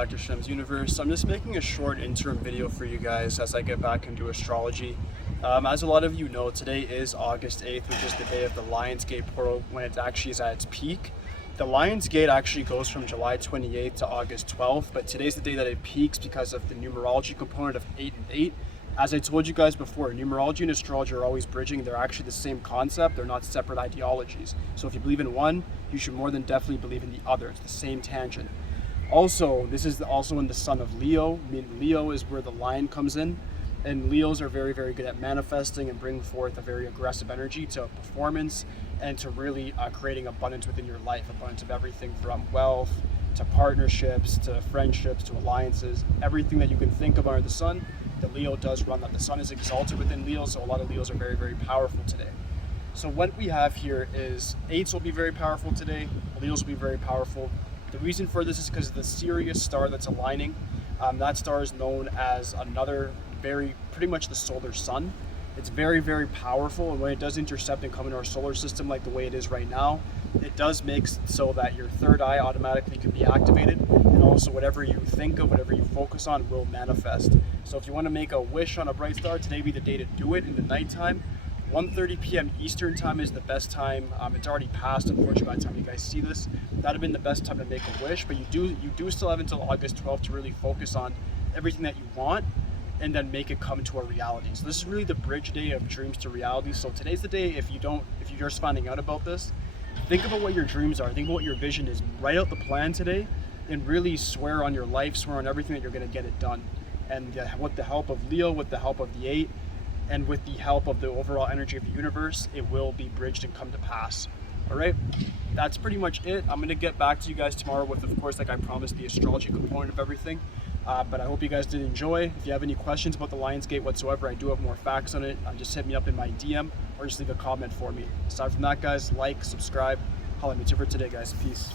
back to Shemsuniverse. I'm just making a short interim video for you guys as I get back into astrology. As a lot of you know, today is August 8th, which is the day of the Lionsgate portal when it actually is at its peak. The Lionsgate actually goes from July 28th to August 12th, but today's the day that it peaks because of the numerology component of 8 and 8. As I told you guys before, numerology and astrology are always bridging. They're actually the same concept. They're not separate ideologies. So if you believe in one, you should more than definitely believe in the other. It's the same tangent. Also, this is also in the sun of Leo. I mean, Leo is where the lion comes in. And Leos are very, very good at manifesting and bringing forth a very aggressive energy to performance and to really creating abundance within your life. Abundance of everything from wealth to partnerships to friendships to alliances. Everything that you can think of under the sun, the Leo does run that. The sun is exalted within Leo, so a lot of Leos are very, very powerful today. So what we have here is 8s will be very powerful today. Leos will be very powerful. The reason for this is because of the Sirius star that's aligning. That star is known as another pretty much the solar sun. It's very, very powerful, and when it does intercept and come into our solar system like the way it is right now, it does make so that your third eye automatically can be activated, and also whatever you think of, whatever you focus on will manifest. So if you want to make a wish on a bright star, today be the day to do it in the nighttime. 1:30 p.m. Eastern time is the best time. It's already passed, unfortunately, by the time you guys see this. That would have been the best time to make a wish, but you do still have until August 12th to really focus on everything that you want and then make it come to a reality. So this is really the bridge day of dreams to reality. So today's the day, if you're just finding out about this, think about what your dreams are, think about what your vision is, write out the plan today, and really swear on your life, swear on everything that you're gonna get it done. And with the help of Leo, with the help of the 8, and with the help of the overall energy of the universe, it will be bridged and come to pass. All right, that's pretty much it. I'm gonna get back to you guys tomorrow with, of course, like I promised, the astrology component of everything. But I hope you guys did enjoy. If you have any questions about the Lionsgate whatsoever, I do have more facts on it. Just hit me up in my DM or just leave a comment for me. Aside from that, guys, like, subscribe. Holla at me. That's it for today, guys. Peace.